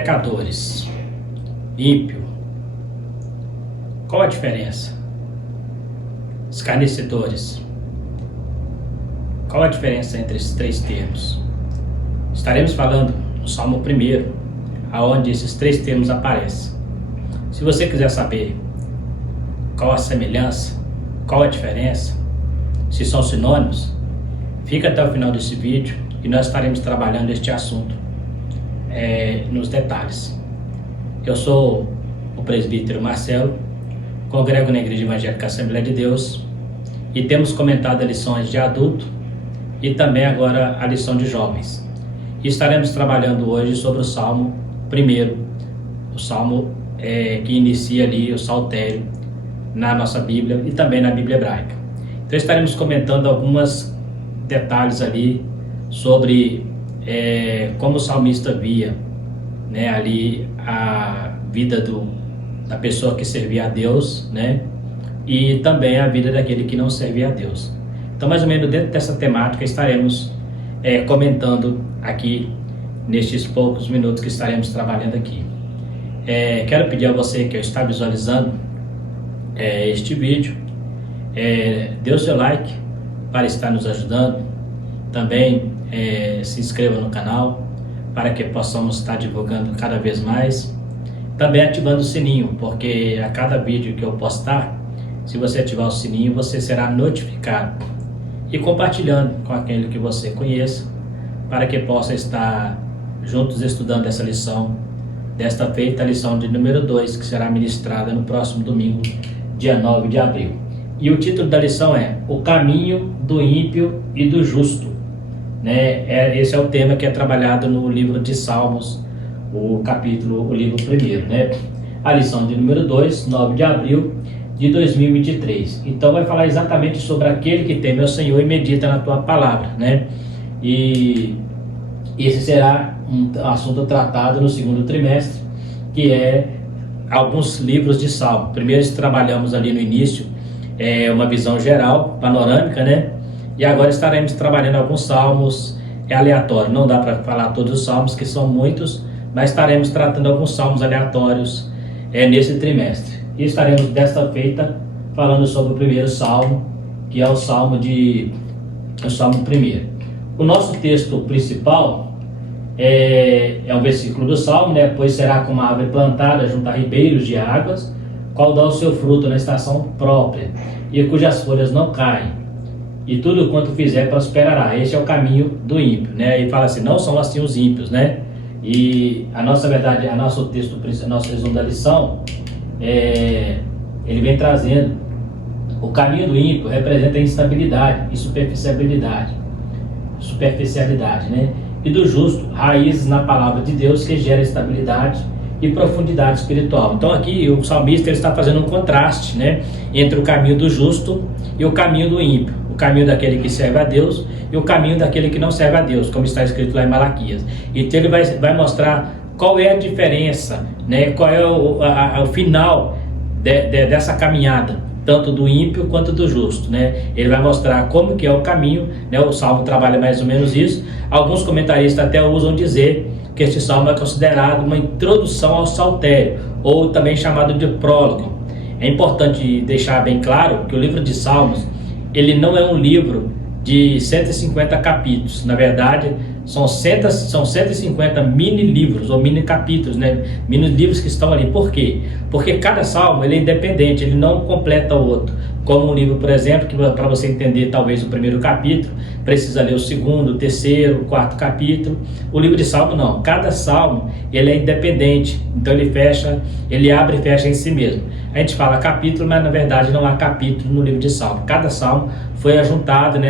Pecadores, ímpio. Qual a diferença? Escarnecedores. Qual a diferença entre esses três termos? Estaremos falando no Salmo 1, aonde esses três termos aparecem. Se você quiser saber qual a semelhança, qual a diferença, se são sinônimos, fica até o final desse vídeo e nós estaremos trabalhando este assunto nos detalhes. Eu sou o presbítero Marcelo, congrego na Igreja Evangélica Assembleia de Deus e temos comentado lições de adulto e também agora a lição de jovens. E estaremos trabalhando hoje sobre o Salmo 1, o Salmo que inicia ali o saltério na nossa Bíblia e também na Bíblia hebraica. Então estaremos comentando alguns detalhes ali sobre como o salmista via, ali a vida da pessoa que servia a Deus, e também a vida daquele que não servia a Deus. Então, mais ou menos dentro dessa temática estaremos comentando aqui nestes poucos minutos que estaremos trabalhando aqui. Quero pedir a você que está visualizando este vídeo, dê o seu like para estar nos ajudando. Também se inscreva no canal para que possamos estar divulgando cada vez mais. Também ativando o sininho, porque a cada vídeo que eu postar, se você ativar o sininho, você será notificado. E compartilhando com aquele que você conheça, para que possa estar juntos estudando essa lição, desta feita a lição de número 2, que será ministrada no próximo domingo, dia 9 de abril. E o título da lição é O Caminho do Ímpio e do Justo. Esse é o tema que é trabalhado no livro de Salmos, o livro 1, a lição de número 2, 9 de abril de 2023. Então vai falar exatamente sobre aquele que teme ao Senhor e medita na tua palavra, E esse será um assunto tratado no segundo trimestre, que é alguns livros de Salmo. Primeiro trabalhamos ali no início uma visão geral, panorâmica, E agora estaremos trabalhando alguns salmos aleatórios. Não dá para falar todos os salmos, que são muitos, mas estaremos tratando alguns salmos aleatórios nesse trimestre. E estaremos desta feita falando sobre o primeiro salmo, que é o Salmo 1. O nosso texto principal é um versículo do Salmo, Pois será como uma árvore plantada junto a ribeiros de águas, qual dá o seu fruto na estação própria, e cujas folhas não caem, e tudo quanto fizer prosperará. Este é o caminho do ímpio, E fala assim, não são assim os ímpios, E a nossa verdade, nosso texto, nosso resumo da lição, ele vem trazendo o caminho do ímpio representa instabilidade e superficialidade, E do justo, raízes na palavra de Deus que gera estabilidade e profundidade espiritual. Então aqui o salmista ele está fazendo um contraste, entre o caminho do justo e o caminho do ímpio, o caminho daquele que serve a Deus e o caminho daquele que não serve a Deus, como está escrito lá em Malaquias. Então ele vai mostrar qual é a diferença, qual é o final dessa caminhada, tanto do ímpio quanto do justo, Ele vai mostrar como que é o caminho, O Salmo trabalha mais ou menos isso. Alguns comentaristas até usam dizer que este salmo é considerado uma introdução ao saltério, ou também chamado de prólogo. É importante deixar bem claro que o livro de Salmos, ele não é um livro de 150 capítulos. Na verdade, são 150 mini livros ou mini capítulos, mini livros que estão ali. Por quê? Porque cada salmo ele é independente, ele não completa o outro. Como um livro, por exemplo, que para você entender talvez o primeiro capítulo, precisa ler o segundo, o terceiro, o quarto capítulo. O livro de Salmo não. Cada salmo ele é independente, então ele abre e fecha em si mesmo. A gente fala capítulo, mas na verdade não há capítulo no livro de Salmo. Cada salmo foi ajuntado,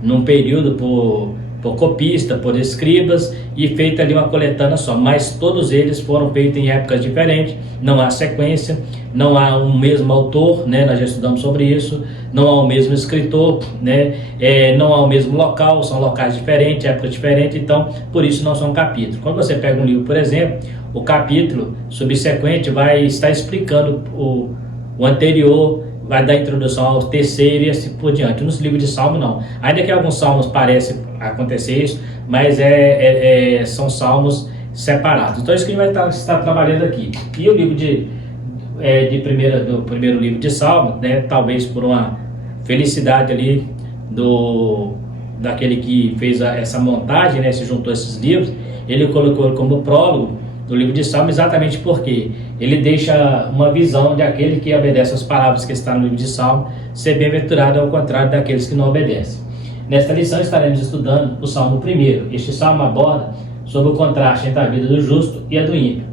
num período por copista, por escribas, e feita ali uma coletânea só, mas todos eles foram feitos em épocas diferentes, não há sequência, não há um mesmo autor, nós já estudamos sobre isso, não há o mesmo escritor, não há o mesmo local, são locais diferentes, épocas diferentes, então por isso não são capítulos. Quando você pega um livro, por exemplo, o capítulo subsequente vai estar explicando o anterior, vai dar introdução ao terceiro e assim por diante. Nos livros de Salmo não, ainda que alguns salmos parece acontecer isso, mas são salmos separados. Então, isso que a gente vai estar trabalhando aqui. E o livro do primeiro livro de Salmos, né, talvez por uma felicidade ali daquele que fez essa montagem, né, se juntou a esses livros, ele colocou como prólogo do livro de Salmos, exatamente porque ele deixa uma visão de aquele que obedece às palavras que está no livro de Salmos, ser bem-aventurado ao contrário daqueles que não obedecem. Nesta lição estaremos estudando o Salmo 1. Este Salmo aborda sobre o contraste entre a vida do justo e a do ímpio.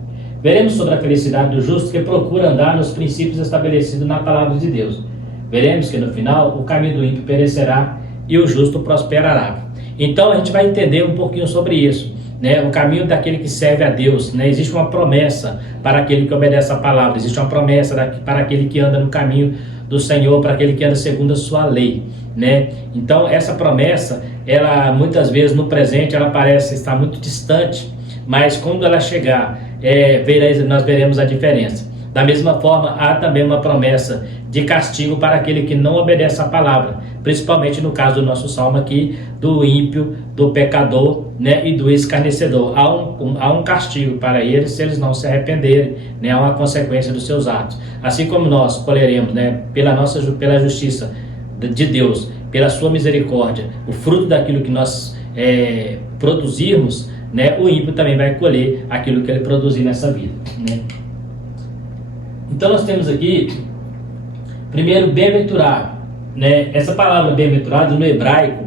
Veremos sobre a felicidade do justo que procura andar nos princípios estabelecidos na palavra de Deus. Veremos que no final o caminho do ímpio perecerá e o justo prosperará. Então a gente vai entender um pouquinho sobre isso, né? O caminho daquele que serve a Deus, né? Existe uma promessa para aquele que obedece a palavra, existe uma promessa para aquele que anda no caminho do Senhor, para aquele que anda segundo a sua lei, né? Então essa promessa, ela muitas vezes no presente ela parece estar muito distante, mas quando ela chegar, nós veremos a diferença. Da mesma forma, há também uma promessa de castigo para aquele que não obedece à palavra, principalmente no caso do nosso salmo aqui, do ímpio, do pecador, né, e do escarnecedor. Há um castigo para eles se eles não se arrependerem, né, há uma consequência dos seus atos. Assim como nós colheremos, né, pela justiça de Deus, pela sua misericórdia, o fruto daquilo que nós produzirmos, né, o ímpio também vai colher aquilo que ele produzir nessa vida, né? Então nós temos aqui, primeiro, bem-aventurado, né? Essa palavra bem-aventurado no hebraico,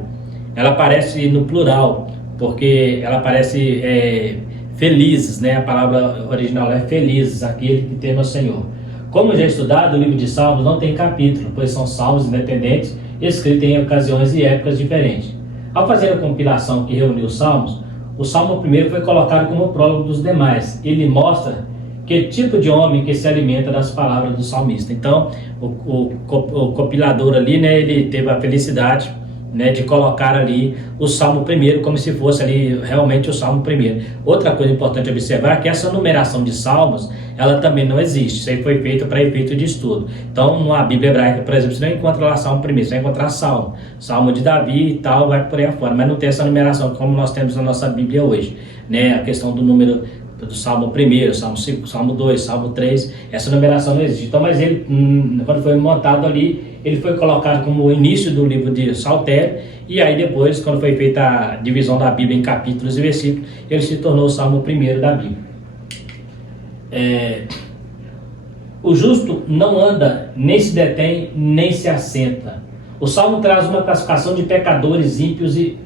ela aparece no plural, porque ela aparece felizes, né? A palavra original é felizes, aquele que teme ao Senhor. Como já estudado, o livro de Salmos não tem capítulo, pois são salmos independentes, escritos em ocasiões e épocas diferentes. Ao fazer a compilação que reuniu os salmos, o Salmo 1 foi colocado como prólogo dos demais. Ele mostra que tipo de homem que se alimenta das palavras do salmista. Então, o compilador ali, né, ele teve a felicidade, né, de colocar ali o Salmo 1 como se fosse ali realmente o Salmo 1. Outra coisa importante observar é que essa numeração de salmos, ela também não existe. Isso aí foi feito para efeito de estudo. Então, na Bíblia hebraica, por exemplo, você não encontra lá Salmo 1, você vai encontrar Salmo de Davi e tal, vai por aí afora, mas não tem essa numeração como nós temos na nossa Bíblia hoje, né? A questão do número do Salmo 1, Salmo 5, Salmo 2, Salmo 3, essa numeração não existe. Então, mas ele, quando foi montado ali, ele foi colocado como o início do livro de Saltério, e aí depois, quando foi feita a divisão da Bíblia em capítulos e versículos, ele se tornou o Salmo 1 da Bíblia. O justo não anda, nem se detém, nem se assenta. O Salmo traz uma classificação de pecadores ímpios de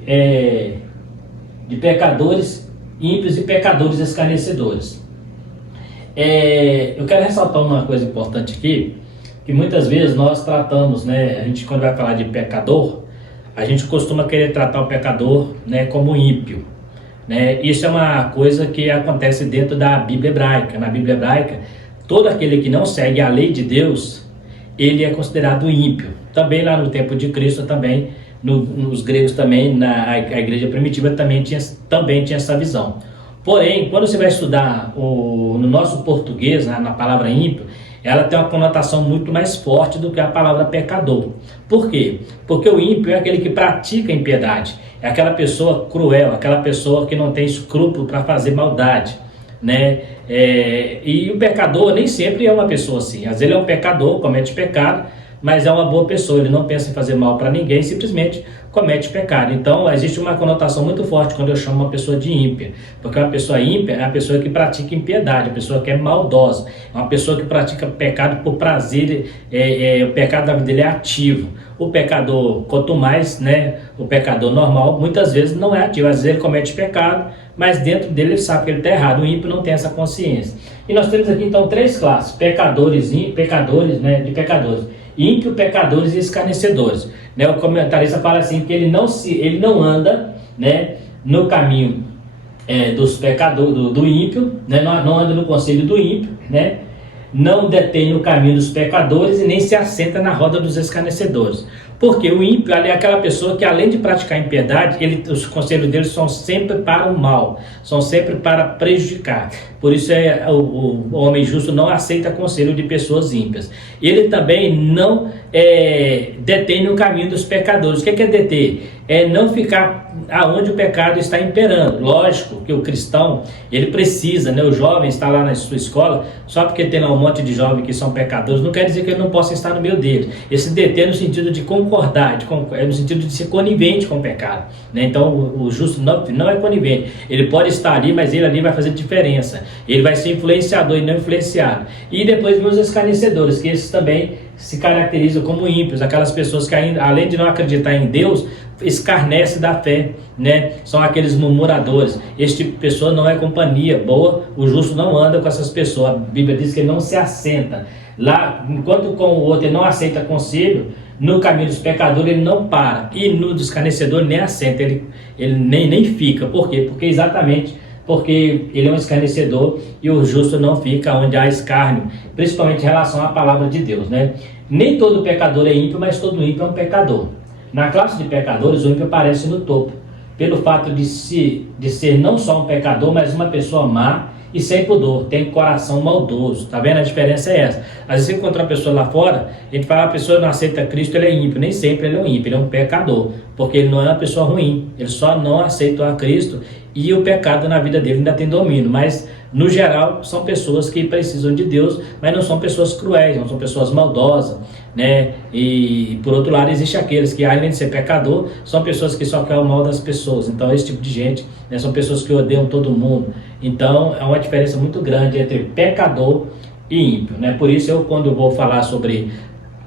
pecadores ímpios e pecadores escarnecedores. Eu quero ressaltar uma coisa importante aqui, que muitas vezes nós tratamos, né, a gente quando vai falar de pecador, a gente costuma querer tratar o pecador, né, como ímpio, né? Isso é uma coisa que acontece dentro da Bíblia hebraica. Na Bíblia hebraica, todo aquele que não segue a lei de Deus, ele é considerado ímpio. Também lá no tempo de Cristo, também nos gregos também, a igreja primitiva também tinha essa visão. Porém, quando você vai estudar no nosso português, na palavra ímpio, ela tem uma conotação muito mais forte do que a palavra pecador. Por quê? Porque o ímpio é aquele que pratica impiedade, é aquela pessoa cruel, aquela pessoa que não tem escrúpulo para fazer maldade, né? E o pecador nem sempre é uma pessoa assim. Às vezes ele é um pecador, comete pecado, mas é uma boa pessoa, ele não pensa em fazer mal para ninguém, simplesmente comete pecado. Então existe uma conotação muito forte quando eu chamo uma pessoa de ímpia, porque uma pessoa ímpia é a pessoa que pratica impiedade, a pessoa que é maldosa, é uma pessoa que pratica pecado por prazer, o pecado da vida dele é ativo. O pecador, quanto mais, né, o pecador normal, muitas vezes não é ativo, às vezes ele comete pecado, mas dentro dele ele sabe que ele está errado. O ímpio não tem essa consciência. E nós temos aqui então três classes, pecadores, né, de pecadores: ímpio, pecadores e escarnecedores, né? O comentarista fala assim que ele não anda, né, no caminho dos pecadores, do ímpio, né? Não anda no conselho do ímpio, né? Não detém o caminho dos pecadores e nem se assenta na roda dos escarnecedores. Porque o ímpio é aquela pessoa que, além de praticar impiedade, os conselhos dele são sempre para o mal, são sempre para prejudicar. Por isso o homem justo não aceita conselho de pessoas ímpias. Ele também não detém no caminho dos pecadores. O que é deter? É não ficar aonde o pecado está imperando. Lógico que o cristão, ele precisa, né? O jovem está lá na sua escola, só porque tem lá um monte de jovens que são pecadores, não quer dizer que ele não possa estar no meio dele. Esse deter no sentido de concordar, no sentido de ser conivente com o pecado, né? Então o justo não é conivente. Ele pode estar ali, mas ele ali vai fazer diferença. Ele vai ser influenciador e não influenciado. E depois vem os escarnecedores, que esses também se caracterizam como ímpios, aquelas pessoas que, além de não acreditar em Deus, escarnece da fé, né? São aqueles murmuradores. Este tipo de pessoa não é companhia boa. O justo não anda com essas pessoas. A Bíblia diz que ele não se assenta lá, enquanto com o outro ele não aceita conselho. No caminho dos pecadores ele não para, e no do escarnecedor ele nem assenta, ele nem fica. Por quê? Porque ele é um escarnecedor, e o justo não fica onde há escárnio, principalmente em relação à palavra de Deus, né? Nem todo pecador é ímpio, mas todo ímpio é um pecador. Na classe de pecadores, o ímpio aparece no topo, pelo fato de ser não só um pecador, mas uma pessoa má e sem pudor, tem coração maldoso. Tá vendo? A diferença é essa. Às vezes você encontra uma pessoa lá fora, a gente fala, a pessoa não aceita Cristo, ele é ímpio. Nem sempre ele é um ímpio, ele é um pecador, porque ele não é uma pessoa ruim, ele só não aceitou a Cristo, e o pecado na vida dele ainda tem domínio. Mas no geral são pessoas que precisam de Deus, mas não são pessoas cruéis, não são pessoas maldosas, né? E por outro lado existe aqueles que, além de ser pecador, são pessoas que só querem o mal das pessoas. Então esse tipo de gente, né, são pessoas que odeiam todo mundo. Então é uma diferença muito grande entre pecador e ímpio, né? Por isso quando eu vou falar sobre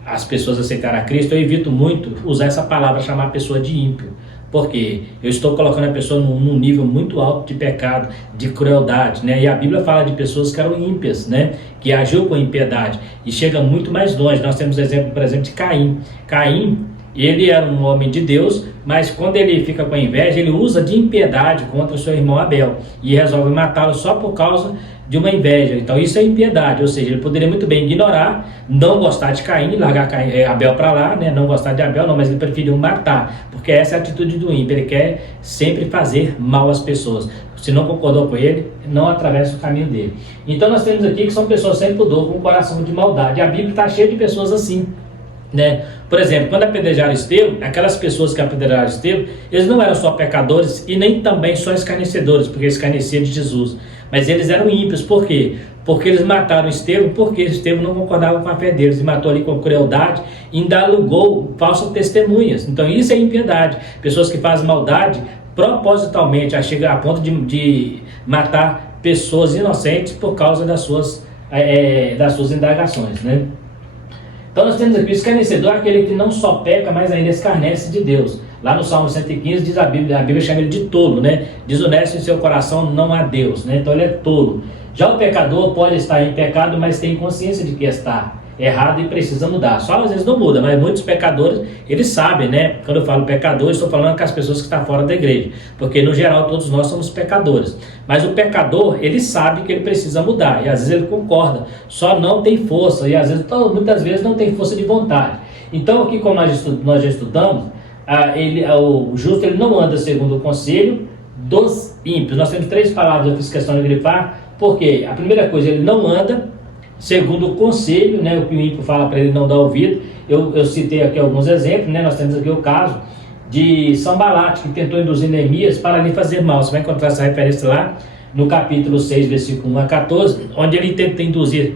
as pessoas aceitar a Cristo, eu evito muito usar essa palavra, chamar a pessoa de ímpio. Porque eu estou colocando a pessoa num nível muito alto de pecado, de crueldade, né? E a Bíblia fala de pessoas que eram ímpias, né? Que agiu com impiedade e chega muito mais longe. Nós temos exemplo, por exemplo, de Caim. Caim, ele era um homem de Deus, mas quando ele fica com inveja, ele usa de impiedade contra o seu irmão Abel e resolve matá-lo só por causa de uma inveja. Então isso é impiedade, ou seja, ele poderia muito bem ignorar, não gostar de Caim, largar Abel para lá, né? Não gostar de Abel não, mas ele preferiu matar, porque essa é a atitude do ímpio. Ele quer sempre fazer mal às pessoas. Se não concordou com ele, não atravessa o caminho dele. Então nós temos aqui que são pessoas sem pudor, com um coração de maldade. A Bíblia está cheia de pessoas assim, né? Por exemplo, quando apedrejaram Estevão, aquelas pessoas que apedrejaram Estevão, eles não eram só pecadores e nem também só escarnecedores, porque escarneciam de Jesus, mas eles eram ímpios. Por quê? Porque eles mataram Estevão, porque Estevão não concordava com a fé deles, e matou ali com crueldade, e ainda alugou falsas testemunhas. Então isso é impiedade. Pessoas que fazem maldade propositalmente, a chegar a ponto de matar pessoas inocentes por causa das suas indagações, né? Então nós temos aqui o escarnecedor, aquele que não só peca, mas ainda escarnece de Deus. Lá no Salmo 115 diz a Bíblia chama ele de tolo, né? Desonesto em seu coração não há Deus, né? Então ele é tolo. Já o pecador pode estar em pecado, mas tem consciência de que está errado e precisa mudar. Só às vezes não muda, mas muitos pecadores, eles sabem, né? Quando eu falo pecador, eu estou falando com as pessoas que estão fora da igreja, porque no geral todos nós somos pecadores. Mas o pecador, ele sabe que ele precisa mudar, e às vezes ele concorda, só não tem força, e às vezes, muitas vezes não tem força de vontade. Então aqui, como nós já estudamos, o justo ele não anda segundo o conselho dos ímpios. Nós temos 3 palavras, eu fiz questão de grifar, porque a primeira coisa, ele não anda segundo o conselho, né? O que o ímpio fala para ele não dar ouvido. Eu citei aqui alguns exemplos, né? Nós temos aqui o caso de Sanbalate, que tentou induzir Neemias para lhe fazer mal. Você vai encontrar essa referência lá no capítulo 6, versículo 1 a 14, onde ele tenta induzir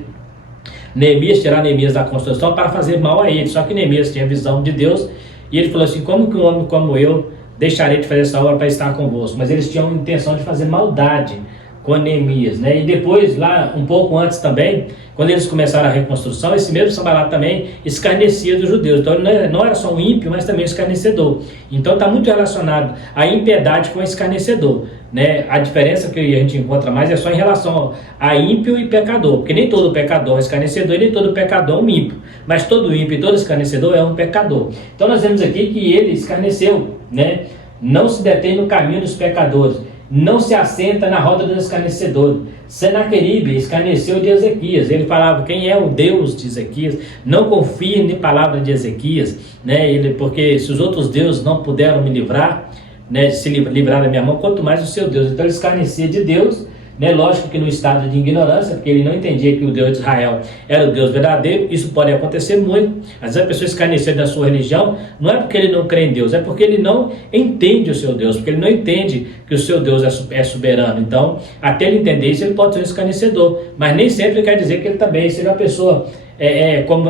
Neemias, tirar Neemias da construção para fazer mal a ele. Só que Neemias tinha visão de Deus, e ele falou assim: como que um homem como eu deixarei de fazer essa obra para estar convosco? Mas eles tinham intenção de fazer maldade com Neemias, né? E depois, lá um pouco antes também, quando eles começaram a reconstrução, esse mesmo Sanbalate também escarnecia dos judeus. Então ele não era só um ímpio, mas também um escarnecedor. Então está muito relacionado a impiedade com o escarnecedor, né? A diferença que a gente encontra mais é só em relação a ímpio e pecador, porque nem todo pecador é escarnecedor e nem todo pecador é um ímpio, mas todo ímpio e todo escarnecedor é um pecador. Então nós vemos aqui que ele escarneceu, né? Não se detém no caminho dos pecadores. não se assenta na roda dos escarnecedores. Senaqueribe escarneceu de Ezequias. Ele falava: quem é o Deus de Ezequias? Não confie na palavra de Ezequias, né? Porque se os outros deuses não puderam me livrar, né, se livrar da minha mão, quanto mais o seu Deus. Então ele escarnecia de Deus, né? Lógico que no estado de ignorância, porque ele não entendia que o Deus de Israel era o Deus verdadeiro. Isso pode acontecer muito. Às vezes a pessoa escarnecer da sua religião, não é porque ele não crê em Deus, é porque ele não entende o seu Deus, porque ele não entende que o seu Deus é soberano. Então, até ele entender isso, ele pode ser um escarnecedor, mas nem sempre quer dizer que ele também seja uma pessoa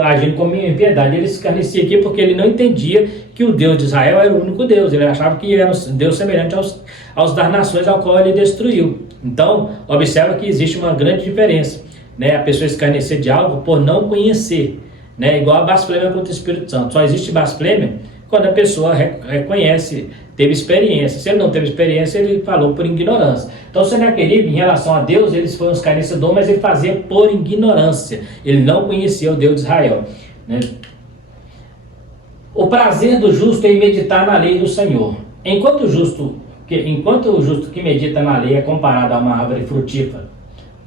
agindo como impiedade. Ele escarnecia aqui porque ele não entendia que o Deus de Israel era o único Deus. Ele achava que era um Deus semelhante aos das nações ao qual ele destruiu. Então, observa que existe uma grande diferença, né? A pessoa escarnecer de algo por não conhecer, né? Igual a blasfêmia contra o Espírito Santo. Só existe blasfêmia quando a pessoa reconhece, teve experiência. Se ele não teve experiência, ele falou por ignorância. Então, Senaqueribe, em relação a Deus, ele foi um escarnecedor, mas ele fazia por ignorância. Ele não conhecia o Deus de Israel, né? O prazer do justo é meditar na lei do Senhor. Enquanto o justo que medita na lei é comparado a uma árvore frutífera,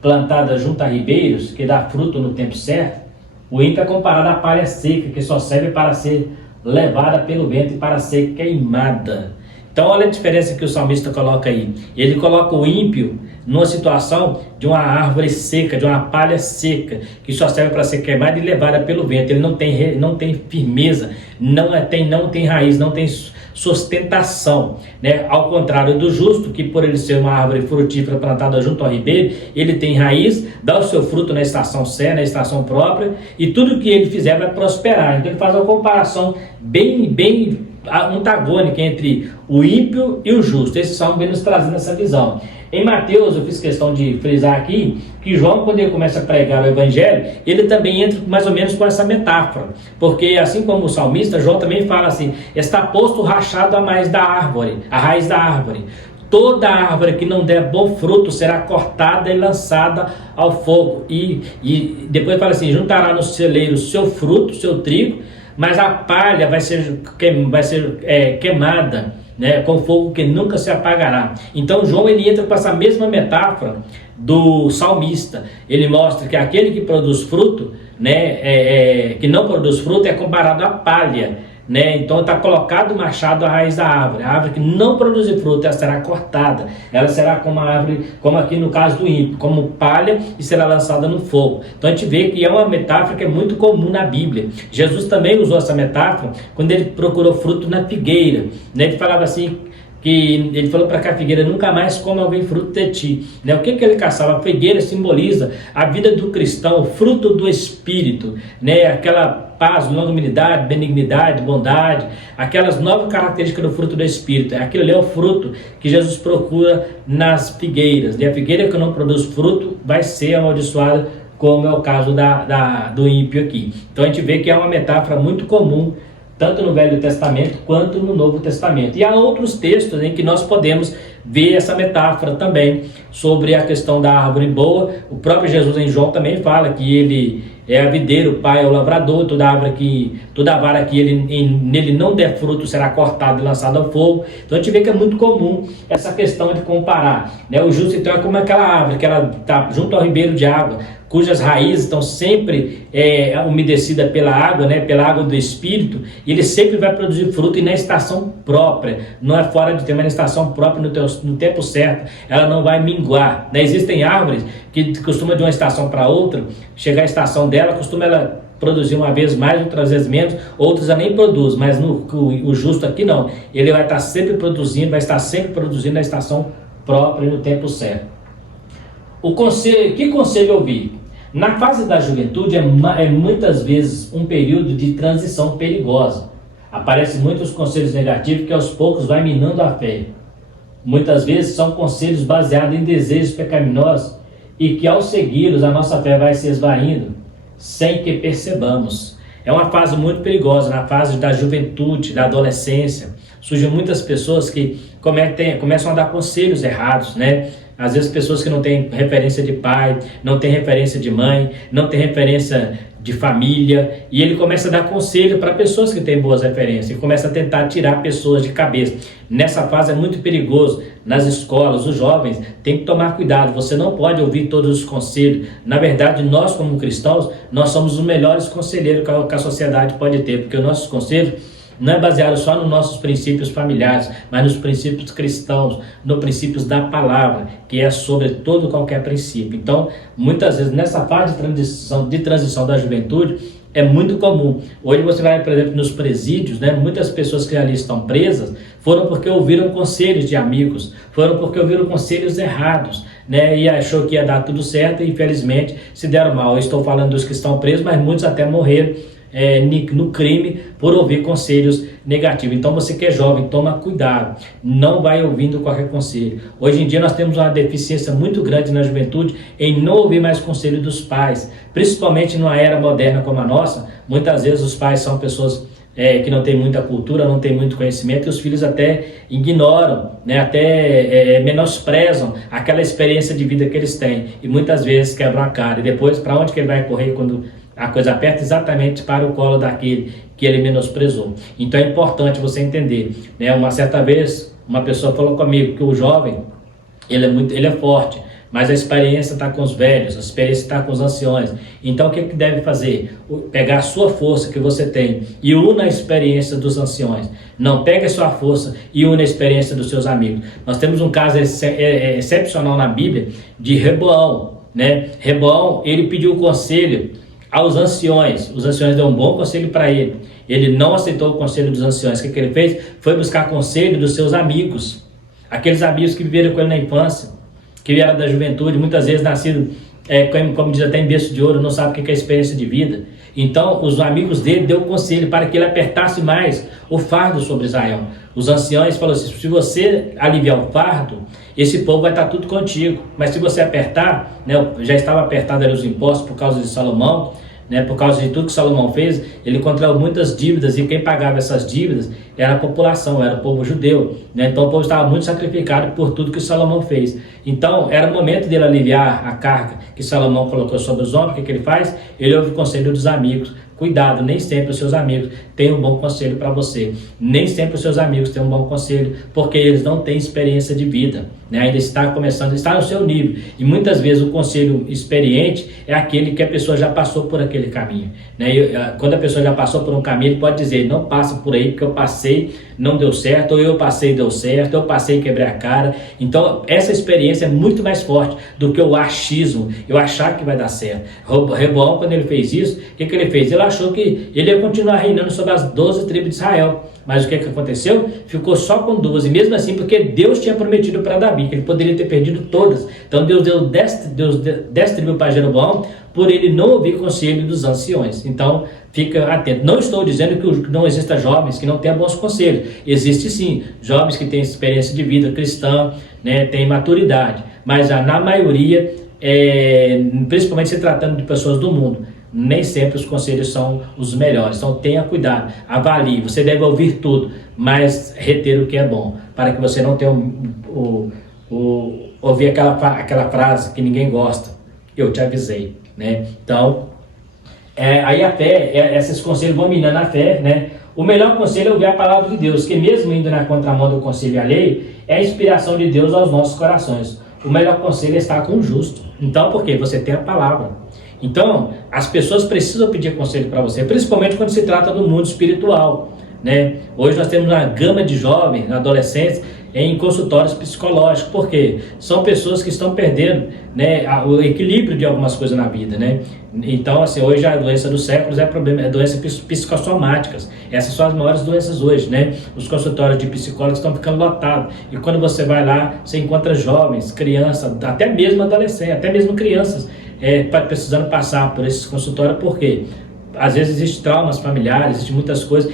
plantada junto a ribeiros, que dá fruto no tempo certo, o ímpio é comparado à palha seca, que só serve para ser levada pelo vento e para ser queimada. Então olha a diferença que o salmista coloca aí. Ele coloca o ímpio numa situação de uma árvore seca, de uma palha seca, que só serve para ser queimada e levada pelo vento. Ele não tem firmeza, não tem raiz, não tem sustentação, né? Ao contrário do justo, que por ele ser uma árvore frutífera plantada junto ao ribeiro, ele tem raiz, dá o seu fruto na estação certa, na estação própria, e tudo que ele fizer vai prosperar. Então ele faz uma comparação bem antagônica entre o ímpio e o justo. Esse salmo vem nos trazendo essa visão. Em Mateus, eu fiz questão de frisar aqui, que João, quando ele começa a pregar o Evangelho, ele também entra mais ou menos com essa metáfora, porque assim como o salmista, João também fala assim: está posto o rachado a raiz da árvore. Toda árvore que não der bom fruto será cortada e lançada ao fogo. E depois fala assim: juntará no celeiro seu fruto, seu trigo, mas a palha vai ser queimada, né, com fogo que nunca se apagará. Então João ele entra com essa mesma metáfora do salmista. Ele mostra que aquele que produz fruto, né, que não produz fruto é comparado à palha, né? Então está colocado o machado à raiz da árvore. A árvore que não produzir fruto, ela será cortada. Ela será como a árvore, como aqui no caso do ímpio, como palha, e será lançada no fogo. Então a gente vê que é uma metáfora que é muito comum na Bíblia. Jesus também usou essa metáfora quando ele procurou fruto na figueira, né? Ele falava assim, que ele falou para cá: a figueira nunca mais come alguém fruto de ti, né? O que ele caçava? A figueira simboliza a vida do cristão, o fruto do Espírito, né? Aquela paz, longanimidade, benignidade, bondade, aquelas 9 características do fruto do Espírito. Aquilo ali é o fruto que Jesus procura nas figueiras, e a figueira que não produz fruto vai ser amaldiçoada, como é o caso do ímpio aqui. Então a gente vê que é uma metáfora muito comum, tanto no Velho Testamento quanto no Novo Testamento. E há outros textos em que nós podemos ver essa metáfora também, sobre a questão da árvore boa. O próprio Jesus em João também fala que ele é a videira, o pai é o lavrador. Toda vara que nele não der fruto será cortada e lançada ao fogo. Então a gente vê que é muito comum essa questão de comparar, né? O justo então é como aquela árvore que ela está junto ao ribeiro de água, cujas raízes estão sempre umedecidas pela água, né? Pela água do Espírito, e ele sempre vai produzir fruto, e na estação própria, não é fora de tempo, mas na estação própria, no tempo certo, ela não vai minguar, né? Existem árvores que costumam de uma estação para outra, chegar a estação dela, costuma ela produzir uma vez mais, outras vezes menos, outras ela nem produz, mas o justo aqui não, ele vai estar sempre produzindo, na estação própria e no tempo certo. Que conselho ouvir? Na fase da juventude é muitas vezes um período de transição perigosa. Aparecem muitos conselhos negativos que aos poucos vai minando a fé. Muitas vezes são conselhos baseados em desejos pecaminosos e que ao segui-los a nossa fé vai se esvaindo sem que percebamos. É uma fase muito perigosa, na fase da juventude, da adolescência. Surgem muitas pessoas que começam a dar conselhos errados, né? Às vezes pessoas que não têm referência de pai, não têm referência de mãe, não têm referência de família, e ele começa a dar conselho para pessoas que têm boas referências, e começa a tentar tirar pessoas de cabeça. Nessa fase é muito perigoso. Nas escolas, os jovens têm que tomar cuidado, você não pode ouvir todos os conselhos. Na verdade, nós como cristãos, nós somos os melhores conselheiros que a sociedade pode ter, porque os nossos conselhos não é baseado só nos nossos princípios familiares, mas nos princípios cristãos, nos princípios da palavra, que é sobre todo qualquer princípio. Então, muitas vezes, nessa fase de transição da juventude, é muito comum. Hoje você vai, por exemplo, nos presídios, né? Muitas pessoas que ali estão presas foram porque ouviram conselhos de amigos, foram porque ouviram conselhos errados, né? E achou que ia dar tudo certo e infelizmente se deram mal. Eu estou falando dos que estão presos, mas muitos até morreram no crime por ouvir conselhos negativos. Então você que é jovem, toma cuidado, não vai ouvindo qualquer conselho. Hoje em dia nós temos uma deficiência muito grande na juventude em não ouvir mais conselho dos pais, principalmente numa era moderna como a nossa. Muitas vezes os pais são pessoas que não têm muita cultura, não têm muito conhecimento, e os filhos até ignoram, né, até menosprezam aquela experiência de vida que eles têm, e muitas vezes quebram a cara. E depois, para onde que ele vai correr quando a coisa aperta? Exatamente para o colo daquele que ele menosprezou. Então é importante você entender, né? Uma certa vez, uma pessoa falou comigo que o jovem, ele é forte, mas a experiência está com os velhos, a experiência está com os anciões. Então o que deve fazer? Pegar a sua força que você tem e una a experiência dos anciões. Não, pegue a sua força e una a experiência dos seus amigos. Nós temos um caso excepcional na Bíblia de Reboão, né? Reboão, ele pediu conselho aos anciões. Os anciões deu um bom conselho para ele. Ele não aceitou o conselho dos anciões. O que ele fez? Foi buscar conselho dos seus amigos. Aqueles amigos que viveram com ele na infância, que vieram da juventude, muitas vezes nascido, como diz até em berço de ouro, não sabe o que é experiência de vida. Então, os amigos dele deu conselho para que ele apertasse mais o fardo sobre Israel. Os anciões falaram assim: se você aliviar o fardo, esse povo vai estar tudo contigo. Mas se você apertar, né, já estava apertado ali os impostos por causa de Salomão, né, por causa de tudo que Salomão fez, ele contraiu muitas dívidas, e quem pagava essas dívidas era a população, era o povo judeu, né? Então o povo estava muito sacrificado por tudo que Salomão fez. Então era o momento dele aliviar a carga que Salomão colocou sobre os ombros. O que ele faz? Ele ouve o conselho dos amigos. Cuidado, nem sempre os seus amigos têm um bom conselho para você. Nem sempre os seus amigos têm um bom conselho, porque eles não têm experiência de vida, né? Ainda está começando, está no seu nível. E muitas vezes o conselho experiente é aquele que a pessoa já passou por aquele caminho, né? Quando a pessoa já passou por um caminho, ele pode dizer: não passa por aí porque eu passei, não deu certo, ou eu passei, deu certo, eu passei, quebrei a cara. Então essa experiência é muito mais forte do que o achismo, eu achar que vai dar certo. Reboão, quando ele fez isso, o que ele fez? Ele achou que ele ia continuar reinando sobre as 12 tribos de Israel. Mas o que aconteceu? Ficou só com 2, e mesmo assim porque Deus tinha prometido para Davi que ele poderia ter perdido todas. Então Deus deu 10 tribos para Jeroboão, por ele não ouvir conselho dos anciões. Então fica atento. Não estou dizendo que não existam jovens que não tenham bons conselhos. Existe sim jovens que têm experiência de vida cristã, né, têm maturidade, mas na maioria, principalmente se tratando de pessoas do mundo, nem sempre os conselhos são os melhores. Então tenha cuidado, avalie. Você deve ouvir tudo, mas reter o que é bom, para que você não tenha ouvir aquela frase que ninguém gosta: eu te avisei, né? Então aí a fé, esses conselhos vão minando a fé, né? O melhor conselho é ouvir a palavra de Deus, que mesmo indo na contramão do conselho alheio, é a inspiração de Deus aos nossos corações. O melhor conselho é estar com o justo. Então, por quê? Você tem a palavra. Então, as pessoas precisam pedir conselho para você, principalmente quando se trata do mundo espiritual, né? Hoje nós temos uma gama de jovens, adolescentes, em consultórios psicológicos. Por quê? São pessoas que estão perdendo, né, o equilíbrio de algumas coisas na vida, né? Então, assim, hoje a doença dos séculos é doenças psicossomáticas. Essas são as maiores doenças hoje, né? Os consultórios de psicólogos estão ficando lotados. E quando você vai lá, você encontra jovens, crianças, até mesmo adolescentes, até mesmo crianças, precisando passar por esses consultórios. Por quê? Às vezes existem traumas familiares, existem muitas coisas,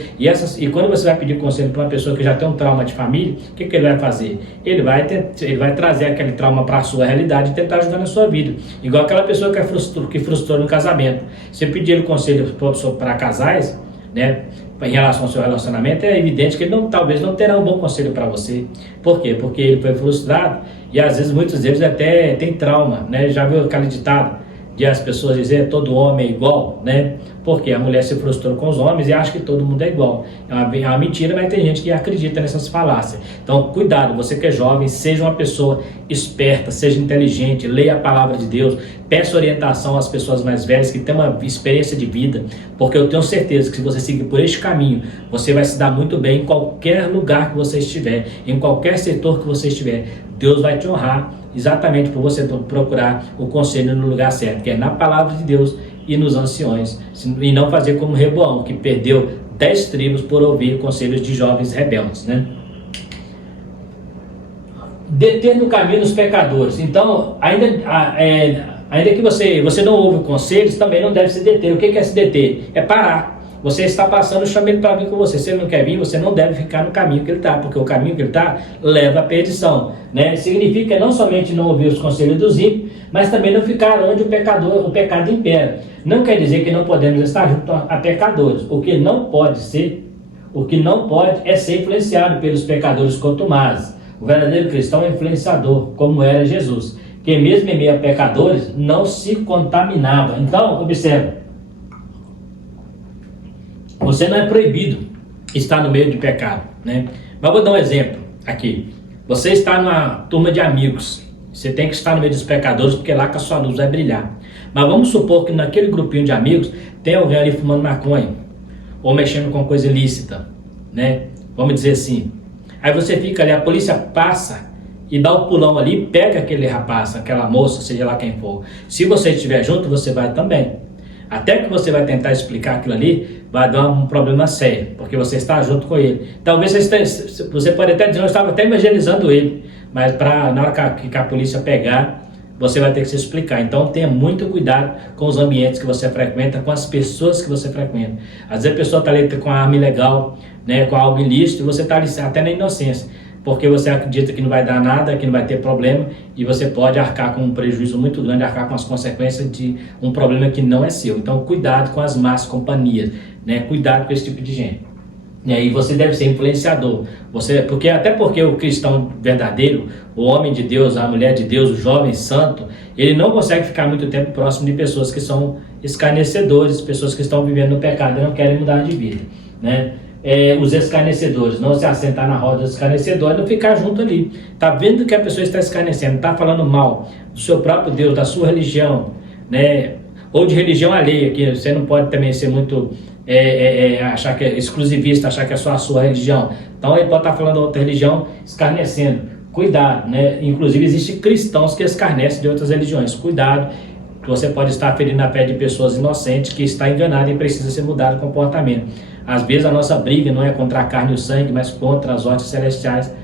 e quando você vai pedir conselho para uma pessoa que já tem um trauma de família, o que ele vai fazer? Ele vai trazer aquele trauma para a sua realidade e tentar ajudar na sua vida. Igual aquela pessoa que frustrou no casamento. Você pedir conselho para casais, né, em relação ao seu relacionamento, é evidente que ele talvez não terá um bom conselho para você. Por quê? Porque ele foi frustrado e às vezes muitos deles até têm trauma, né? Já viu aquele ditado de as pessoas dizerem todo homem é igual, né? Porque a mulher se frustrou com os homens e acha que todo mundo é igual. É uma mentira, mas tem gente que acredita nessas falácias. Então, cuidado, você que é jovem, seja uma pessoa esperta, seja inteligente, leia a palavra de Deus, peça orientação às pessoas mais velhas que têm uma experiência de vida, porque eu tenho certeza que se você seguir por este caminho, você vai se dar muito bem em qualquer lugar que você estiver, em qualquer setor que você estiver. Deus vai te honrar exatamente por você procurar o conselho no lugar certo, que é na palavra de Deus e nos anciões, e não fazer como Reboão, que perdeu 10 tribos por ouvir conselhos de jovens rebeldes, né? Deter no caminho os pecadores. Então, ainda que você não ouve conselhos, também não deve se deter. O que é se deter? É parar. Você está passando, chama ele para vir com você. Se ele não quer vir, você não deve ficar no caminho que ele está, porque o caminho que ele está leva à perdição, né? Significa não somente não ouvir os conselhos dos ímpios, mas também não ficar onde o pecado impera. Não quer dizer que não podemos estar junto a pecadores. O que não pode é ser influenciado pelos pecadores contumazes. O verdadeiro cristão é influenciador, como era Jesus, que mesmo em meio a pecadores não se contaminava. Então, observa. Você não é proibido estar no meio de pecado, né? Mas vou dar um exemplo aqui. Você está numa turma de amigos. Você tem que estar no meio dos pecadores, porque é lá que a sua luz vai brilhar. Mas vamos supor que naquele grupinho de amigos tem alguém ali fumando maconha, ou mexendo com coisa ilícita, né? Vamos dizer assim. Aí você fica ali, a polícia passa e dá o pulão ali, pega aquele rapaz, aquela moça, seja lá quem for. Se você estiver junto, você vai também. Até que você vai tentar explicar aquilo ali, vai dar um problema sério, porque você está junto com ele. Talvez você pode até dizer, eu estava até evangelizando ele, mas na hora que a polícia pegar, você vai ter que se explicar. Então tenha muito cuidado com os ambientes que você frequenta, com as pessoas que você frequenta. Às vezes a pessoa está ali com a arma ilegal, né, com algo ilícito, e você está ali até na inocência, porque você acredita que não vai dar nada, que não vai ter problema, e você pode arcar com um prejuízo muito grande, arcar com as consequências de um problema que não é seu. Então cuidado com as más companhias, né? Cuidado com esse tipo de gente. E aí você deve ser influenciador, até porque o cristão verdadeiro, o homem de Deus, a mulher de Deus, o jovem santo, ele não consegue ficar muito tempo próximo de pessoas que são escarnecedores, pessoas que estão vivendo no pecado e não querem mudar de vida, né? Os escarnecedores, não se assentar na roda dos escarnecedores, não ficar junto ali. Está vendo que a pessoa está escarnecendo, está falando mal do seu próprio Deus, da sua religião, né? Ou de religião alheia, que você não pode também ser muito achar que é exclusivista, achar que é só a sua religião. Então ele pode estar falando de outra religião, escarnecendo. Cuidado, né? Inclusive existem cristãos que escarnecem de outras religiões. Cuidado, que você pode estar ferindo a fé de pessoas inocentes que está enganada e precisa ser mudado o comportamento. Às vezes a nossa briga não é contra a carne e o sangue, mas contra as hostes celestiais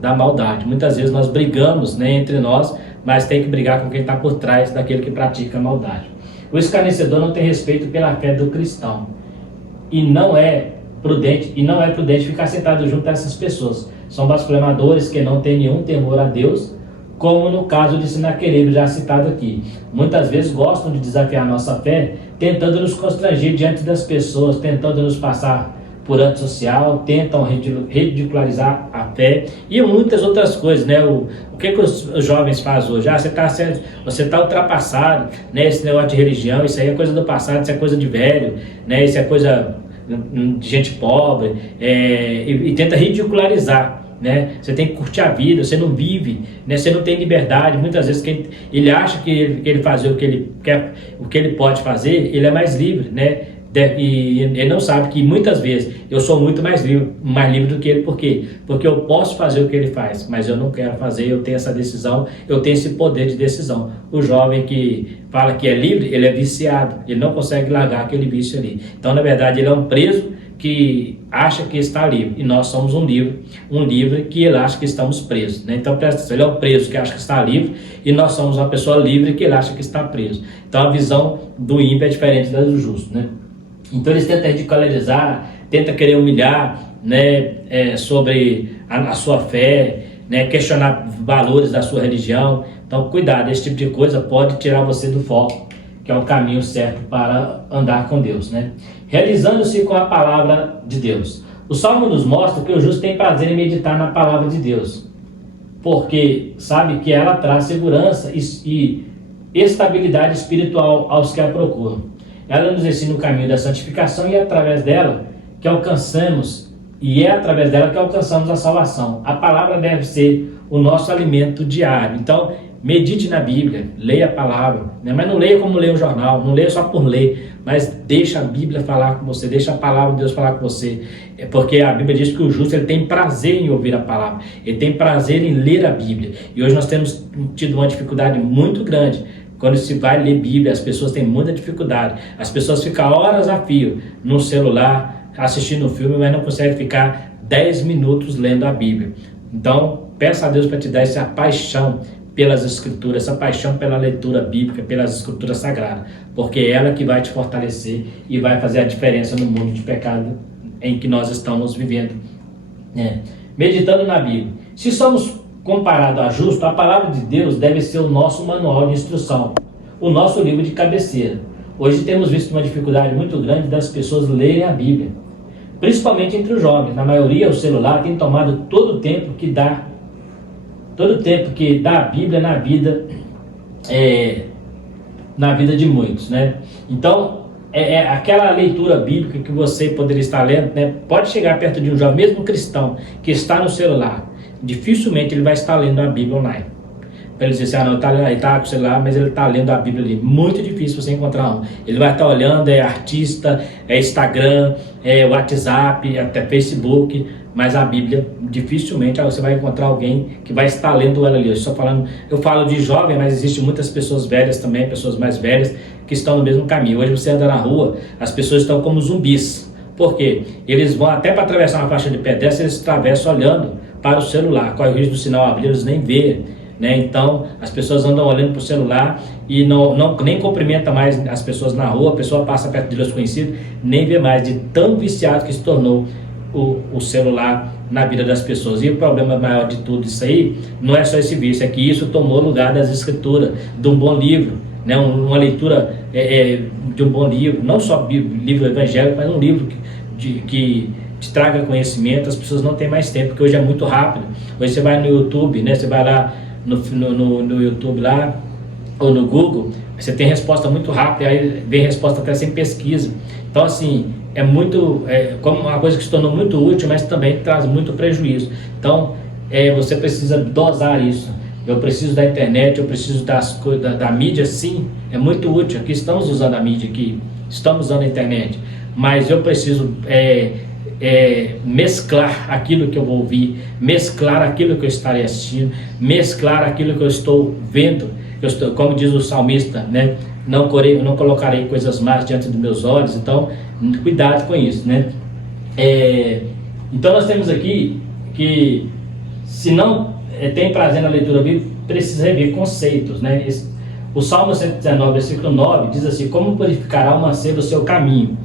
da maldade. Muitas vezes nós brigamos, né, entre nós, mas tem que brigar com quem está por trás daquele que pratica a maldade. O escarnecedor não tem respeito pela fé do cristão. E não é prudente ficar sentado junto a essas pessoas. São blasfemadores que não têm nenhum temor a Deus, como no caso de Sinaqueribe, já citado aqui. Muitas vezes gostam de desafiar a nossa fé, tentando nos constranger diante das pessoas, tentando nos passar por antissocial, tentam ridicularizar a fé e muitas outras coisas, né? O que os jovens fazem hoje? Você está ultrapassado, né? Esse negócio de religião, isso aí é coisa do passado, isso é coisa de velho, né? Isso é coisa de gente pobre, e tenta ridicularizar. Né? Você tem que curtir a vida, você não vive, né? Você não tem liberdade. Muitas vezes ele acha que ele fazer o que ele quer, o que ele pode fazer, ele é mais livre, né? E ele não sabe que muitas vezes eu sou muito mais livre do que ele. Por quê? Porque eu posso fazer o que ele faz, mas eu não quero fazer, eu tenho essa decisão, eu tenho esse poder de decisão. O jovem que fala que é livre, ele é viciado, ele não consegue largar aquele vício ali. Então, na verdade, ele é um preso que acha que está livre, e nós somos um livre que ele acha que estamos presos, né? Então presta atenção, ele é um preso que acha que está livre, e nós somos uma pessoa livre que ele acha que está preso. Então a visão do ímpio é diferente da do justo, né? Então eles tentam ridicularizar, tentam querer humilhar, né, sobre a sua fé, né, questionar valores da sua religião. Então cuidado, esse tipo de coisa pode tirar você do foco, que é o caminho certo para andar com Deus, né? Realizando-se com a palavra de Deus. O Salmo nos mostra que o justo tem prazer em meditar na palavra de Deus, porque sabe que ela traz segurança e estabilidade espiritual aos que a procuram. Ela nos ensina o caminho da santificação e é através dela que alcançamos a salvação. A palavra deve ser o nosso alimento diário. Então, medite na Bíblia, leia a palavra, né? Mas não leia como lê um jornal, não leia só por ler, mas deixa a Bíblia falar com você, deixa a palavra de Deus falar com você. É porque a Bíblia diz que o justo ele tem prazer em ouvir a palavra, ele tem prazer em ler a Bíblia. E hoje nós temos tido uma dificuldade muito grande. Quando se vai ler Bíblia, as pessoas têm muita dificuldade. As pessoas ficam horas a fio no celular, assistindo um filme, mas não conseguem ficar 10 minutos lendo a Bíblia. Então, peça a Deus para te dar essa paixão pelas Escrituras, essa paixão pela leitura bíblica, pelas Escrituras Sagradas, porque é ela que vai te fortalecer e vai fazer a diferença no mundo de pecado em que nós estamos vivendo. Meditando na Bíblia. Se somos comparados a justo, a palavra de Deus deve ser o nosso manual de instrução, o nosso livro de cabeceira. Hoje temos visto uma dificuldade muito grande das pessoas lerem a Bíblia, principalmente entre os jovens. Na maioria, o celular tem tomado todo o tempo que dá a Bíblia na vida de muitos, né? Então, aquela leitura bíblica que você poderia estar lendo, né? Pode chegar perto de um jovem, mesmo cristão, que está no celular, dificilmente ele vai estar lendo a Bíblia online. Para ele dizer assim, não, ele está com o celular, mas ele está lendo a Bíblia ali. Muito difícil você encontrar um. Ele vai estar olhando, artista, Instagram, WhatsApp, até Facebook, mas a Bíblia, dificilmente você vai encontrar alguém que vai estar lendo ela ali. Eu falo de jovem, mas existem muitas pessoas velhas também, pessoas mais velhas, que estão no mesmo caminho. Hoje você anda na rua, as pessoas estão como zumbis. Por quê? Eles vão até para atravessar uma faixa de pedestre, eles atravessam olhando para o celular. Corre o risco do sinal abrir, eles nem veem, né? Então, as pessoas andam olhando para o celular e nem cumprimenta mais as pessoas na rua, a pessoa passa perto de desconhecido, nem vê mais, de tão viciado que se tornou o celular na vida das pessoas. E o problema maior de tudo isso aí, não é só esse vício, é que isso tomou lugar das Escrituras, de um bom livro, né? Uma leitura de um bom livro, não só livro evangélico, mas um livro que te traga conhecimento. As pessoas não têm mais tempo, porque hoje é muito rápido. Hoje você vai no YouTube, né? Você vai lá no YouTube lá, ou no Google, você tem resposta muito rápida, aí vem resposta até sem pesquisa. Então, assim, como uma coisa que se tornou muito útil, mas também traz muito prejuízo. Então, você precisa dosar isso. Eu preciso da internet, eu preciso da mídia, sim, é muito útil. Aqui estamos usando a mídia, aqui estamos usando a internet, mas eu preciso mesclar aquilo que eu vou ouvir, mesclar aquilo que eu estarei assistindo, mesclar aquilo que eu estou vendo. Como diz o salmista, né? Não colocarei coisas más diante dos meus olhos. Então, cuidado com isso, né? Então nós temos aqui que, se não tem prazer na leitura bíblica, precisa rever conceitos, né? O Salmo 119, versículo 9 diz assim: como purificará o mancebo o seu caminho,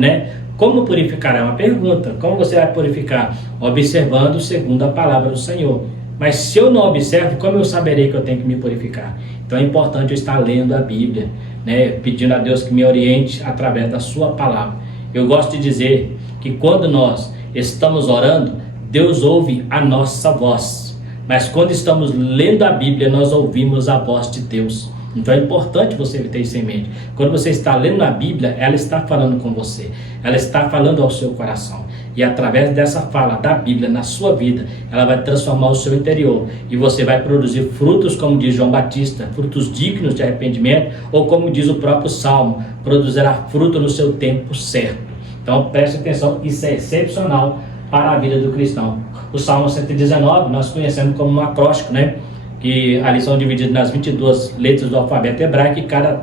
né? Como purificará? É uma pergunta. Como você vai purificar? Observando segundo a palavra do Senhor. Mas se eu não observo, como eu saberei que eu tenho que me purificar? Então é importante eu estar lendo a Bíblia, né? Pedindo a Deus que me oriente através da sua palavra. Eu gosto de dizer que quando nós estamos orando, Deus ouve a nossa voz. Mas quando estamos lendo a Bíblia, nós ouvimos a voz de Deus. Então é importante você ter isso em mente. Quando você está lendo a Bíblia, ela está falando com você, ela está falando ao seu coração, e através dessa fala da Bíblia na sua vida, ela vai transformar o seu interior, e você vai produzir frutos, como diz João Batista, frutos dignos de arrependimento, ou como diz o próprio Salmo, produzirá fruto no seu tempo certo. Então preste atenção, isso é excepcional para a vida do cristão. O Salmo 119 nós conhecemos como um acróstico, né? Que ali são divididos nas 22 letras do alfabeto hebraico, e cada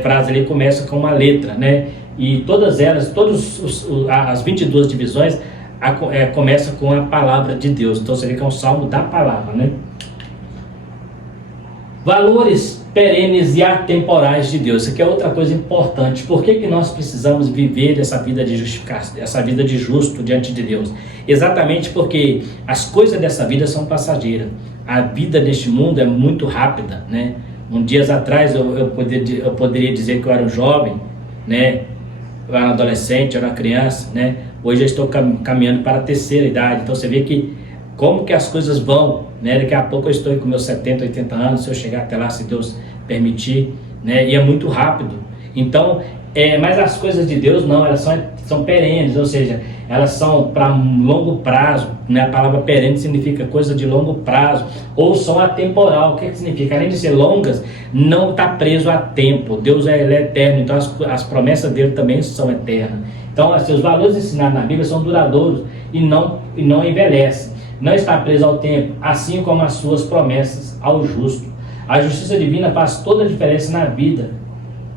frase ali começa com uma letra, né? E todas elas, as 22 divisões começam com a palavra de Deus. Então você vê que é um salmo da palavra, né? Valores perenes e atemporais de Deus. Isso aqui é outra coisa importante. Por que nós precisamos viver essa vida de justificação, essa vida de justo diante de Deus? Exatamente porque as coisas dessa vida são passageiras. A vida neste mundo é muito rápida, né? Dias atrás eu poderia dizer que eu era um jovem, né? Eu era um adolescente, eu era uma criança, né? Hoje eu estou caminhando para a terceira idade. Então você vê que como que as coisas vão, né? Daqui a pouco eu estou com meus 70, 80 anos, se eu chegar até lá, se Deus permitir, né? E é muito rápido. Então, mas as coisas de Deus não, elas são perenes, ou seja, elas são para longo prazo, né? A palavra perene significa coisa de longo prazo, ou são atemporal. O que significa? Além de ser longas, não está preso a tempo. Deus ele é eterno, então as promessas dele também são eternas. Então, os valores ensinados na Bíblia são duradouros e não envelhecem. Não está preso ao tempo, assim como as suas promessas ao justo. A justiça divina faz toda a diferença na vida,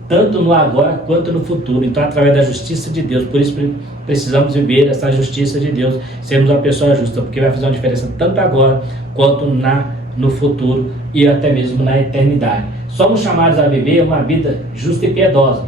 tanto no agora quanto no futuro. Então, através da justiça de Deus, por isso precisamos viver essa justiça de Deus, sermos uma pessoa justa, porque vai fazer uma diferença tanto agora quanto no futuro e até mesmo na eternidade. Somos chamados a viver uma vida justa e piedosa,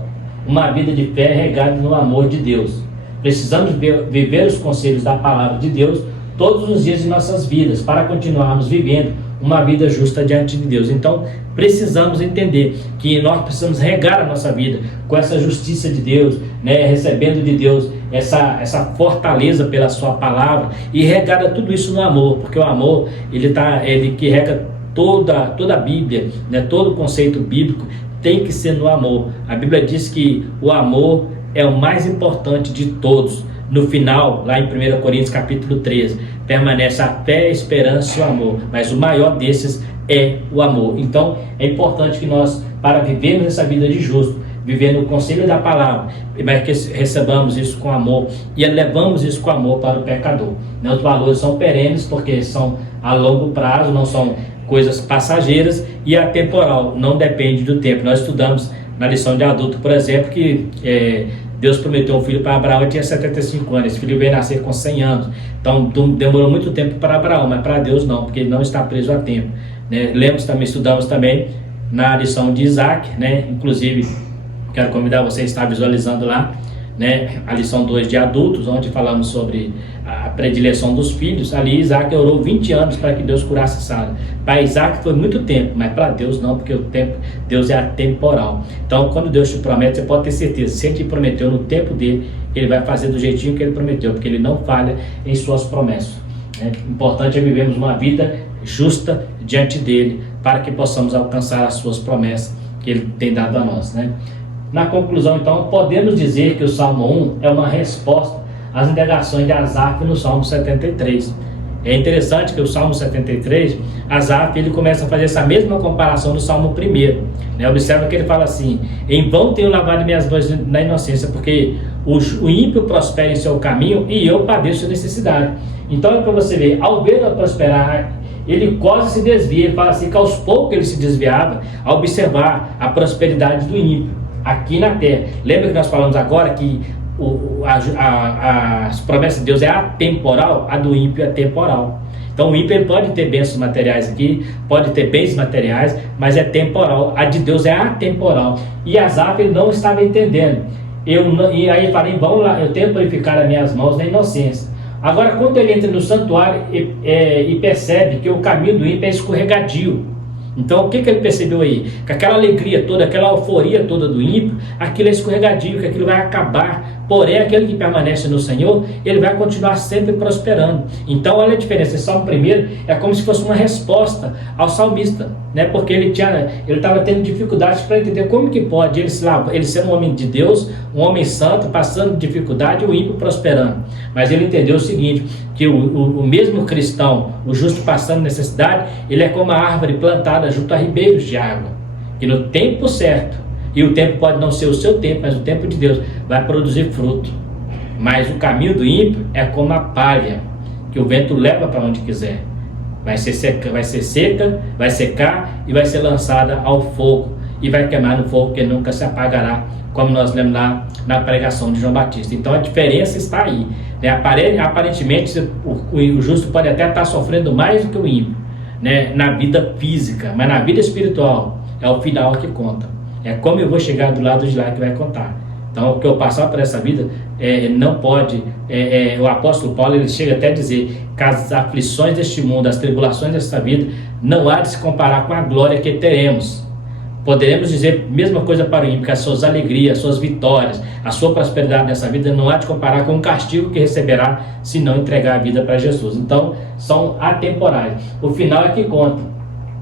uma vida de fé regada no amor de Deus. Precisamos viver os conselhos da palavra de Deus todos os dias de nossas vidas, para continuarmos vivendo uma vida justa diante de Deus. Então, precisamos entender que nós precisamos regar a nossa vida com essa justiça de Deus, né? Recebendo de Deus essa fortaleza pela sua palavra e regar tudo isso no amor, porque o amor, ele que rega toda a Bíblia, né? Todo o conceito bíblico tem que ser no amor. A Bíblia diz que o amor é o mais importante de todos. No final, lá em 1 Coríntios capítulo 13, permanece a fé, a esperança e o amor, mas o maior desses é o amor. Então é importante que nós, para vivermos essa vida de justo, vivendo o conselho da palavra, mas que recebamos isso com amor e levamos isso com amor para o pecador. Os valores são perenes, porque são a longo prazo, não são coisas passageiras, e atemporal, não depende do tempo. Nós estudamos na lição de adulto, por exemplo, que Deus prometeu um filho para Abraão e tinha 75 anos. Esse filho veio nascer com 100 anos. Então demorou muito tempo para Abraão, mas para Deus não, porque ele não está preso a tempo, né? Estudamos também na lição de Isaac, né? Inclusive, quero convidar você a estar visualizando lá, né? A lição 2 de adultos, onde falamos sobre a predileção dos filhos. Ali Isaac orou 20 anos para que Deus curasse Sara. Para Isaac foi muito tempo, mas para Deus não, porque o tempo, Deus é atemporal. Então, quando Deus te promete, você pode ter certeza, se Ele te prometeu no tempo dele, Ele vai fazer do jeitinho que Ele prometeu, porque Ele não falha em suas promessas. O importante é vivermos uma vida justa diante dele, para que possamos alcançar as suas promessas que Ele tem dado a nós, né? Na conclusão, então, podemos dizer que o Salmo 1 é uma resposta às indagações de Asaf no Salmo 73. É interessante que o Salmo 73, Asaf, ele começa a fazer essa mesma comparação do Salmo 1. Né? Observa que ele fala assim: em vão tenho lavado minhas mãos na inocência, porque o ímpio prospera em seu caminho e eu padeço necessidade. Então é para você ver, ao vê-lo prosperar, ele quase se desvia. Ele fala assim que aos poucos ele se desviava ao observar a prosperidade do ímpio aqui na terra. Lembra que nós falamos agora que as promessas de Deus é atemporal, a do ímpio é temporal. Então o ímpio pode ter bênçãos materiais aqui, pode ter bens materiais, mas é temporal. A de Deus é atemporal. E Asaf ele não estava entendendo. E aí ele fala: em vão lá, eu tenho que purificar as minhas mãos na inocência. Agora, quando ele entra no santuário e percebe que o caminho do ímpio é escorregadio, então o que ele percebeu aí? Que aquela alegria toda, aquela euforia toda do ímpio, aquilo é escorregadio, que aquilo vai acabar. Porém, aquele que permanece no Senhor, ele vai continuar sempre prosperando. Então, olha a diferença. Esse Salmo 1 é como se fosse uma resposta ao salmista, né? Porque ele estava tendo dificuldades para entender como que pode ele ser um homem de Deus, um homem santo, passando dificuldade, e o ímpio prosperando. Mas ele entendeu o seguinte, que o mesmo cristão, o justo passando necessidade, ele é como a árvore plantada junto a ribeiros de água, que no tempo certo, e o tempo pode não ser o seu tempo, mas o tempo de Deus vai produzir fruto. Mas o caminho do ímpio é como a palha, que o vento leva para onde quiser. Vai ser seca, vai secar e vai ser lançada ao fogo. E vai queimar no fogo que nunca se apagará, como nós lemos lá na pregação de João Batista. Então a diferença está aí, né? Aparentemente o justo pode até estar sofrendo mais do que o ímpio, né? Na vida física, mas na vida espiritual é o final que conta. É como eu vou chegar do lado de lá que vai contar. Então, o que eu passar por essa vida não pode... o apóstolo Paulo ele chega até a dizer que as aflições deste mundo, as tribulações desta vida, não há de se comparar com a glória que teremos. Poderemos dizer a mesma coisa para o ímpio, que as suas alegrias, as suas vitórias, a sua prosperidade nessa vida não há de comparar com o castigo que receberá se não entregar a vida para Jesus. Então, são atemporais. O final é que conta.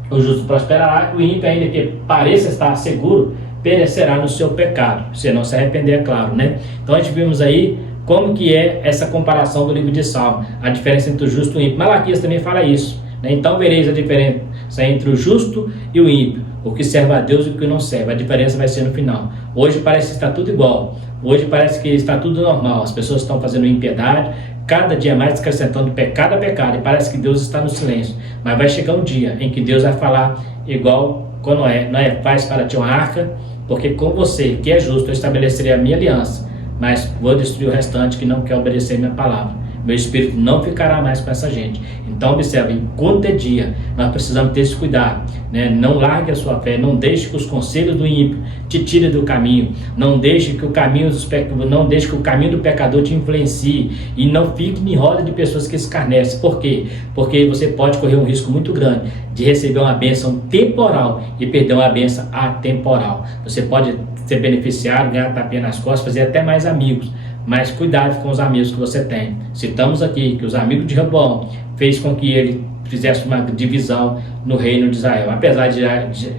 O justo prosperará, o ímpio, ainda que pareça estar seguro, perecerá no seu pecado, se não se arrepender, é claro, né? Então, a gente vimos aí como que é essa comparação do livro de Salmo, a diferença entre o justo e o ímpio. Malaquias também fala isso, né? Então, vereis a diferença entre o justo e o ímpio, o que serve a Deus e o que não serve. A diferença vai ser no final. Hoje parece que está tudo igual. Hoje parece que está tudo normal. As pessoas estão fazendo impiedade, cada dia mais acrescentando pecado a pecado, e parece que Deus está no silêncio. Mas vai chegar um dia em que Deus vai falar igual com Noé. Noé, faz para ti uma arca, porque com você, que é justo, eu estabelecerei a minha aliança, mas vou destruir o restante que não quer obedecer a minha palavra. Meu espírito não ficará mais com essa gente. Então observe, enquanto é dia, nós precisamos ter esse cuidado, né? Não largue a sua fé, não deixe que os conselhos do ímpio te tirem do caminho, não deixe que o caminho do pecador te influencie, e não fique em roda de pessoas que escarnecem. Por quê? Porque você pode correr um risco muito grande de receber uma bênção temporal e perder uma bênção atemporal. Você pode ser beneficiado, ganhar tapinha nas costas, fazer até mais amigos. Mas cuidado com os amigos que você tem. Citamos aqui que os amigos de Rehoboão fez com que ele fizesse uma divisão no reino de Israel. Apesar de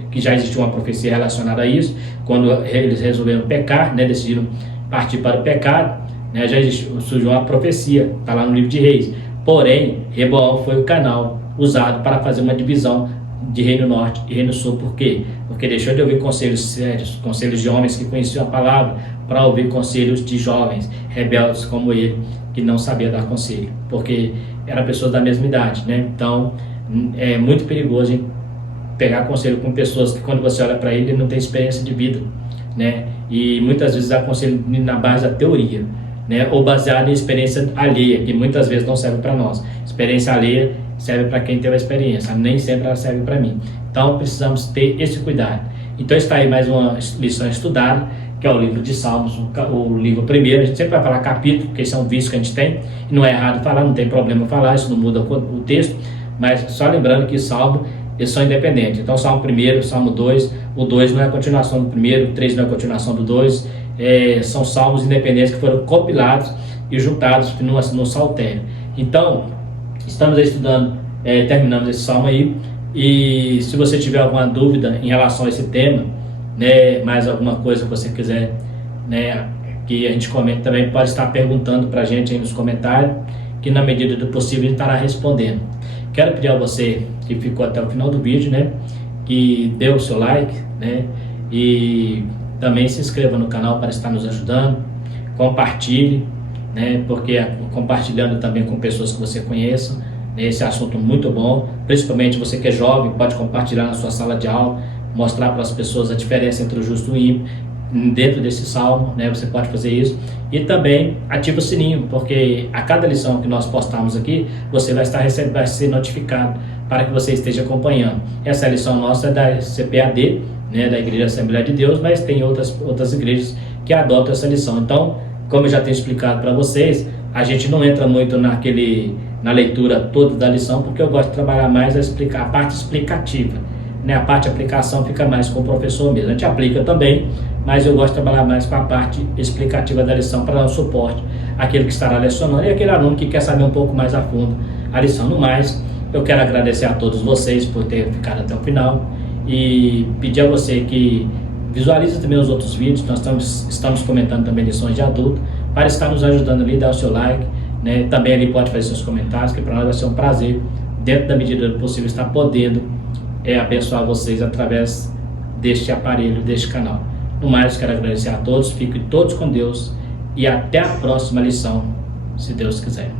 que já existia uma profecia relacionada a isso, quando eles resolveram pecar, né, decidiram partir para o pecado, né, surgiu uma profecia, está lá no livro de Reis. Porém, Rehoboão foi o canal usado para fazer uma divisão de Reino Norte e Reino Sul. Por quê? Porque deixou de ouvir conselhos sérios, conselhos de homens que conheciam a palavra, para ouvir conselhos de jovens rebeldes como ele, que não sabia dar conselho, porque eram pessoas da mesma idade, né? Então é muito perigoso hein, pegar conselho com pessoas que, quando você olha para ele, não tem experiência de vida, né? E muitas vezes dá conselho na base da teoria, né? Ou baseado em experiência alheia, que muitas vezes não serve para nós. Experiência alheia serve para quem teve a experiência, nem sempre ela serve para mim. Então precisamos ter esse cuidado. Então está aí mais uma lição estudada, que é o livro de Salmos, o livro primeiro. A gente sempre vai falar capítulo, porque isso é um vício que a gente tem, e não é errado falar, não tem problema falar, isso não muda o texto, mas só lembrando que Salmo, eles são independentes. Então Salmo 1, Salmo 2, o 2 não é a continuação do 1, o 3 não é a continuação do 2, são salmos independentes que foram compilados e juntados no saltério. Então, estamos aí estudando, terminamos esse salmo aí, e se você tiver alguma dúvida em relação a esse tema, né, mais alguma coisa que você quiser, né, que a gente comente também, pode estar perguntando para a gente aí nos comentários, que na medida do possível a gente estará respondendo. Quero pedir a você que ficou até o final do vídeo, né, que dê o seu like, né, e também se inscreva no canal para estar nos ajudando, compartilhe, né, porque compartilhando também com pessoas que você conheça, né, esse assunto muito bom, principalmente você que é jovem, pode compartilhar na sua sala de aula, mostrar para as pessoas a diferença entre o justo e o ímpio dentro desse salmo, né? Você pode fazer isso, e também ativa o sininho, porque a cada lição que nós postarmos aqui, você vai ser notificado para que você esteja acompanhando. Essa lição nossa é da CPAD, né, da Igreja Assembleia de Deus, mas tem outras igrejas que adotam essa lição. Então, como eu já tenho explicado para vocês, a gente não entra muito na leitura toda da lição, porque eu gosto de trabalhar mais a parte explicativa, né? A parte de aplicação fica mais com o professor mesmo. A gente aplica também, mas eu gosto de trabalhar mais com a parte explicativa da lição, para dar um suporte àquele que estará lecionando e aquele aluno que quer saber um pouco mais a fundo a lição. No mais, eu quero agradecer a todos vocês por terem ficado até o final e pedir a você que visualize também os outros vídeos. Nós estamos comentando também lições de adulto, para estar nos ajudando ali, dar o seu like, né? Também ali pode fazer seus comentários, que para nós vai ser um prazer, dentro da medida do possível, estar podendo abençoar vocês através deste aparelho, deste canal. No mais, quero agradecer a todos, fiquem todos com Deus e até a próxima lição, se Deus quiser.